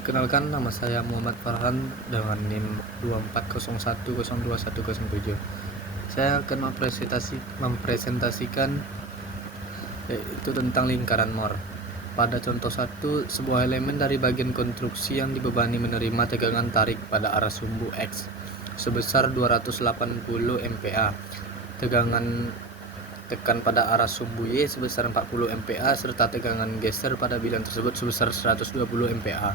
Perkenalkan, nama saya Muhammad Farhan dengan NIM 2401021107. Saya akan mempresentasikan yaitu tentang lingkaran Moore. Pada contoh 1, sebuah elemen dari bagian konstruksi yang dibebani menerima tegangan tarik pada arah sumbu X sebesar 280 MPa. Tegangan tekan pada arah sumbu Y sebesar 40 MPa serta tegangan geser pada bidang tersebut sebesar 120 MPa.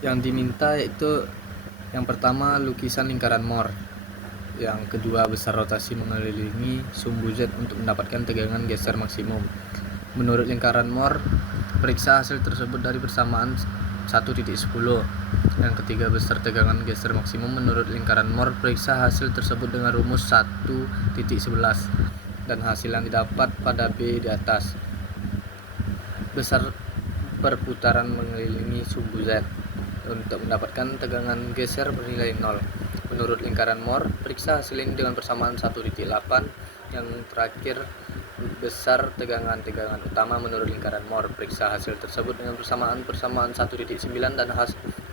Yang diminta yaitu yang pertama lukisan lingkaran Moore, yang kedua besar rotasi mengelilingi sumbu Z untuk mendapatkan tegangan geser maksimum. Menurut lingkaran Moore, periksa hasil tersebut dari persamaan 1.10. Yang ketiga besar tegangan geser maksimum menurut lingkaran Moore, periksa hasil tersebut dengan rumus 1.11 dan hasil yang didapat pada B di atas. Besar perputaran mengelilingi sumbu Z untuk mendapatkan tegangan geser bernilai 0. Menurut lingkaran Moore, periksa hasil ini dengan persamaan 1.8. Yang terakhir, besar tegangan utama menurut lingkaran Moore, periksa hasil tersebut dengan persamaan 1.9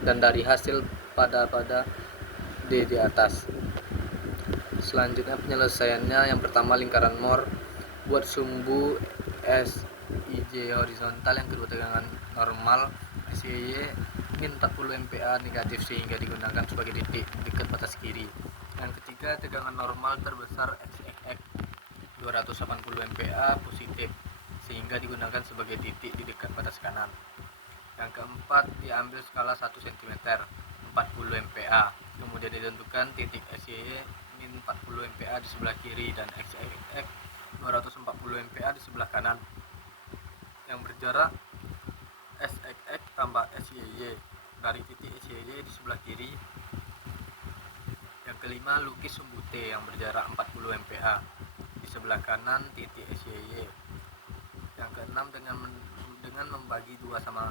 dan dari hasil pada D di atas. Selanjutnya penyelesaiannya, yang pertama lingkaran Moore, buat sumbu SIJ horizontal, yang kedua tegangan normal SYY min 40 MPa negatif sehingga digunakan sebagai titik dekat batas kiri. Yang ketiga, tegangan normal terbesar XX 280 MPa positif sehingga digunakan sebagai titik di dekat batas kanan. Yang keempat, diambil skala 1 cm 40 MPa, kemudian ditentukan titik SYY min 40 MPa di sebelah kiri dan XX 240 MPa di sebelah kanan, yang berjarak SXX tambah SYY dari titik SYY di sebelah kiri. Yang kelima, lukis sumbu T yang berjarak 40 MPa di sebelah kanan titik SYY. Yang keenam, dengan membagi 2 sama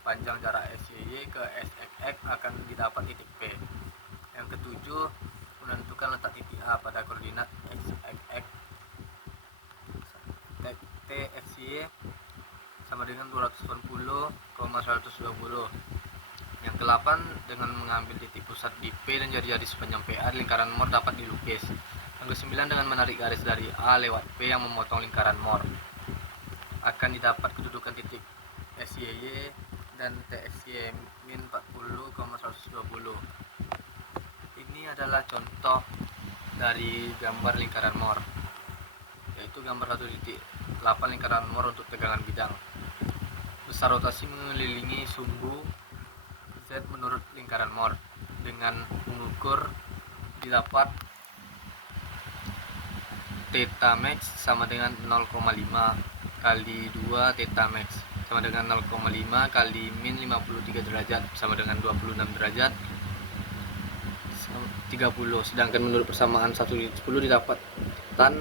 panjang jarak SYY ke SXX akan didapat titik P. Yang ketujuh, menentukan letak titik A pada koordinat XXX. T SYY sama dengan 280,120. Yang ke-8, dengan mengambil titik pusat di P dan jari-jari sepanjang PA, lingkaran Moore dapat dilukis. Yang ke-9, dengan menarik garis dari A lewat P yang memotong lingkaran Moore, akan didapat kedudukan titik SYY dan TSY min 40,120. Ini adalah contoh dari gambar lingkaran Moore, yaitu gambar 1.8 lingkaran Moore untuk tegangan bidang. Besar rotasi mengelilingi sumbu Z menurut lingkaran Moore. Dengan mengukur, didapat theta max sama dengan 0,5 kali 2 theta max sama dengan 0,5 kali min 53 derajat sama dengan 26 derajat 30. Sedangkan menurut persamaan 1/10 didapat tan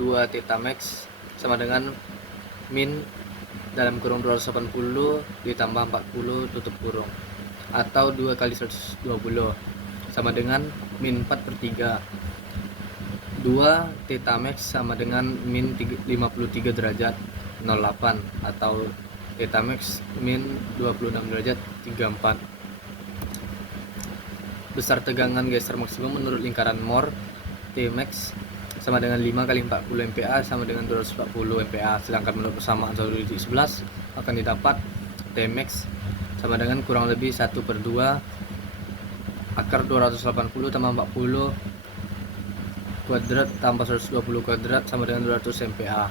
2 theta max sama dengan min dalam kurung 280 ditambah 40 tutup kurung, atau 2 kali 120 sama dengan min 4/3. 2 theta max sama dengan min 53 derajat 08 atau theta max min 26 derajat 34. Besar tegangan geser maksimum menurut lingkaran Moore, T max sama dengan 5 kali 40 MPa sama dengan 240 MPa. Sedangkan menurut persamaan 1/11 akan didapat T max sama dengan kurang lebih 1/2 akar 280 tambah 40 kuadrat tambah 120 kuadrat sama dengan 200 MPa.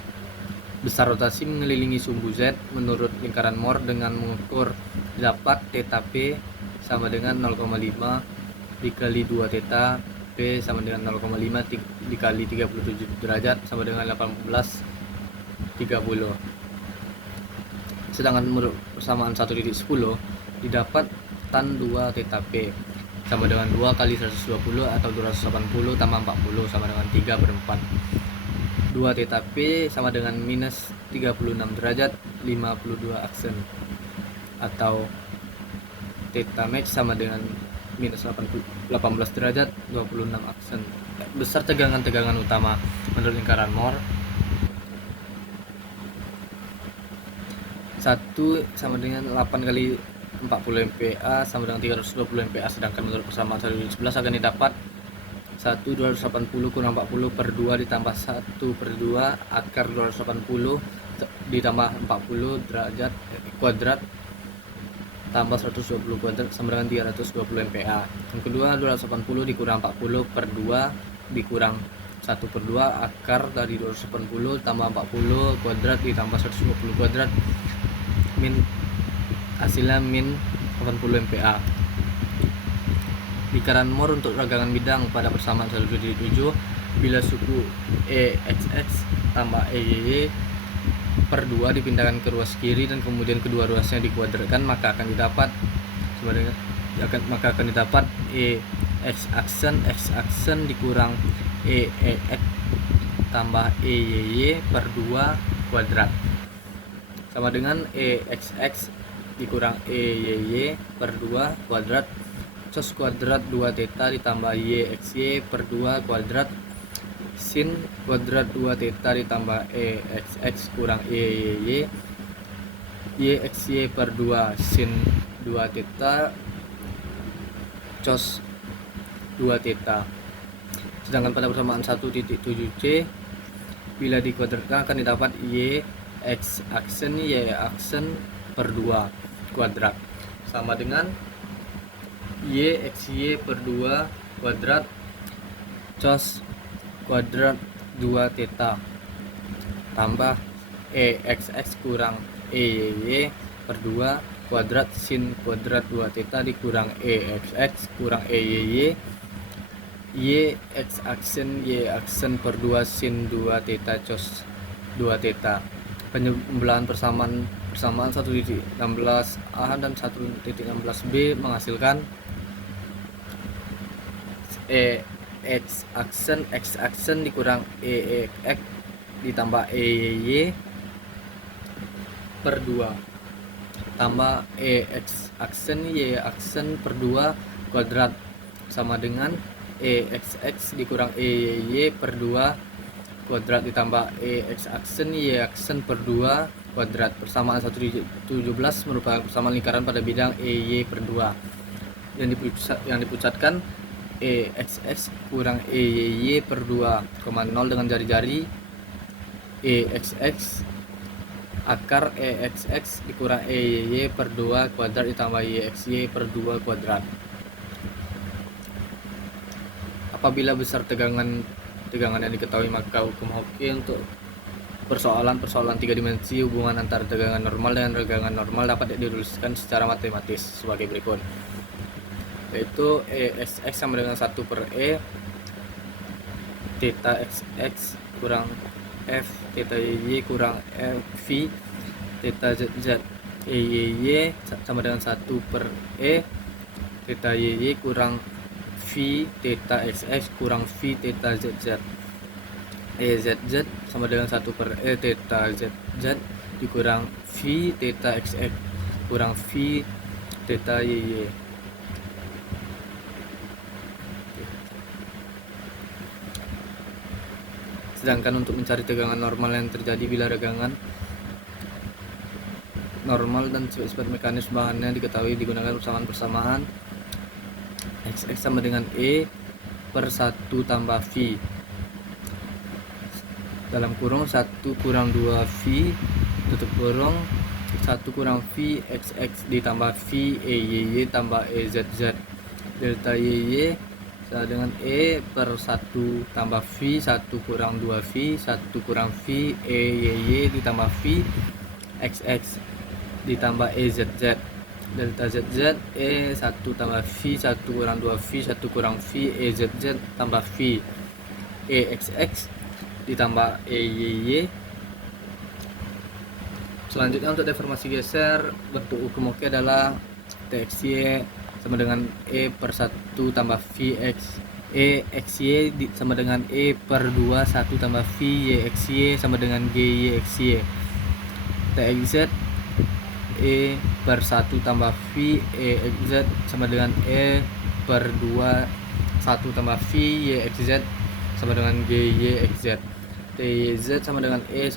Besar rotasi mengelilingi sumbu Z menurut lingkaran Moore, dengan mengukur didapat theta P sama dengan 0,5 dikali 2 theta P sama dengan 0,5 dikali 37 derajat sama dengan 18,30. Sedangkan menurut persamaan 1/10 didapat tan 2 theta P sama dengan 2 kali 120 atau 280 tambah 40 sama dengan 3/4. 2 theta P sama dengan minus 36 derajat 52 aksen, atau theta max sama dengan minus 18 derajat 26 aksen. Besar tegangan utama menurut lingkaran Moore 1 sama dengan 8 kali 40 MPa sama dengan 320 MPa, sedangkan menurut persamaan 1/11 akan didapat 1 280 kurang 40 per 2 ditambah 1 per 2 akar 280 ditambah 40 derajat kuadrat tambah 120 kuadrat sama dengan 320 MPa. Yang kedua 280 dikurang 40 per 2 dikurang 1 per 2 akar dari 280 tambah 40 kuadrat ditambah 120 kuadrat hasilnya min 80 MPa. Lingkaran Moore untuk ragangan bidang pada persamaan 1/7 bila suku EXX tambah EYY per 2 dipindahkan ke ruas kiri dan kemudian kedua ruasnya dikuadratkan, maka akan didapat X aksen dikurang EX tambah EYY per 2 kuadrat sama dengan EXX dikurang EYY per 2 kuadrat cos kuadrat 2 theta ditambah YXY per 2 kuadrat sin kuadrat 2 theta ditambah EXX kurang EYY YXY per 2 sin 2 theta cos 2 theta. Sedangkan pada persamaan 1.7c bila dikuadratkan akan didapat YX aksen Y aksen per 2 kuadrat sama dengan YXY per 2 kuadrat cos kuadrat 2 theta tambah EXX kurang EYY per 2 kuadrat sin kuadrat 2 theta dikurang EXX kurang EYY YX aksen Y aksen per 2 sin 2 theta cos 2 theta. Pembelahan persamaan 1.16a dan 1.16b menghasilkan X aksen dikurang EX ditambah EYY per 2 tambah EX aksen Y aksen per 2 kuadrat sama dengan EXX dikurang EYY per 2 kuadrat ditambah EX aksen Y aksen per 2 kuadrat. Persamaan 1/17 merupakan persamaan lingkaran pada bidang EY per 2 yang dipusatkan EXX kurang EYY per 2,0 dengan jari-jari EXX akar EXX dikurang EYY per 2 kuadrat ditambah YXY per 2 kuadrat. Apabila besar tegangan yang diketahui, maka hukum Hooke untuk persoalan 3 dimensi hubungan antara tegangan normal dan ragangan normal dapat dirumuskan secara matematis sebagai berikut, yaitu EXX sama dengan 1 per E theta XX kurang F theta YY kurang F V theta ZZ EYY sama dengan 1 per E theta YY kurang V theta XX kurang V theta ZZ EZZ sama dengan 1 per E theta ZZ dikurang V theta XX kurang V theta YY. Sedangkan untuk mencari tegangan normal yang terjadi bila ragangan normal dan sifat mekanis bahannya diketahui, digunakan persamaan XX sama dengan E per 1 tambah V dalam kurung 1 kurang 2 V tutup kurung 1 kurang V XX ditambah V EYY tambah EZZ delta YY sama dengan E per 1 tambah V 1 kurang 2 V 1 kurang V EYY ditambah V XX ditambah EZZ delta ZZ E 1 tambah V 1 kurang 2 V 1 kurang V EZZ tambah V EXX ditambah EYY. Selanjutnya untuk deformasi geser, bentuk hukum Hooke adalah TXY sama dengan E per 1 tambah VX EXY sama dengan E per 2 1 tambah V YXY sama dengan GYXY. TXZ E per 1 tambah V EXZ sama dengan E per 2 1 tambah V YXZ sama dengan GYXZ. TYZ sama dengan E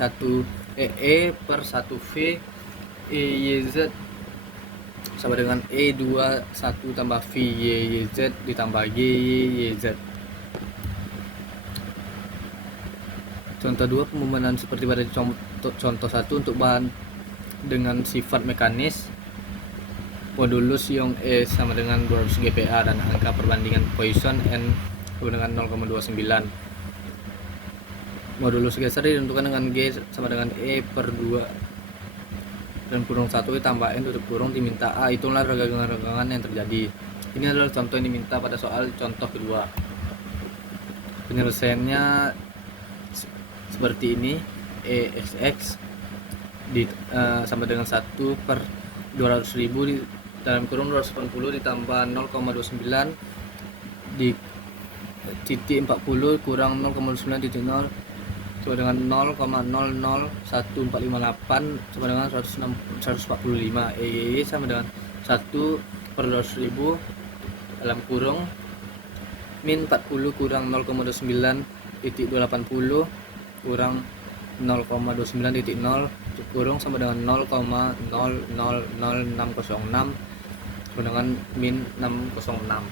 per 1 V EYZ sama dengan E21 tambah VYZ ditambah GYZ. Contoh 2, pembenahan seperti pada contoh 1 untuk bahan dengan sifat mekanis. Modulus ion E sama dengan 200 GPa dan angka perbandingan Poisson N sama dengan 0,29. Modulus geser ditentukan dengan G sama dengan E per 2 dan kurung 1 ditambah N tutup kurung diminta A. Itulah regangan-regangan yang terjadi. Ini adalah contoh yang diminta pada soal contoh kedua. Penyelesaiannya seperti ini. EXX sama dengan 1 per 200.000 di dalam kurung 280 ditambah 0,29 di titik 40 kurang 0,29 titik 0 sama dengan 0,001458 sama dengan 145. EY sama dengan 1 per 200.000 dalam kurung min 40 kurang 0,29 titik 280 kurang 0,29 titik 0 kurung sama dengan 0,000606 sama dengan min 606.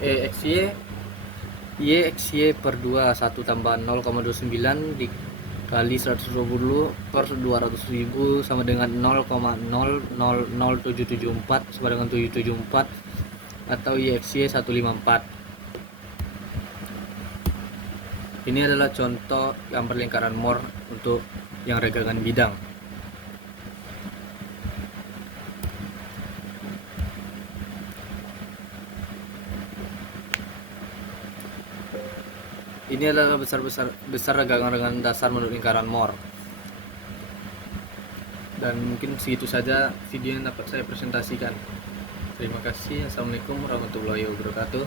EXY YXY per 2 1 tambah 0,29 dikali 120 per 200.000 sama dengan 0,000774 sama dengan 774 atau YXY 154. Ini adalah contoh gambar lingkaran Moore untuk yang regangan bidang. Ini adalah besar regangan dasar menurut lingkaran Moore. Dan mungkin segitu saja video yang dapat saya presentasikan. Terima kasih. Assalamualaikum warahmatullahi wabarakatuh.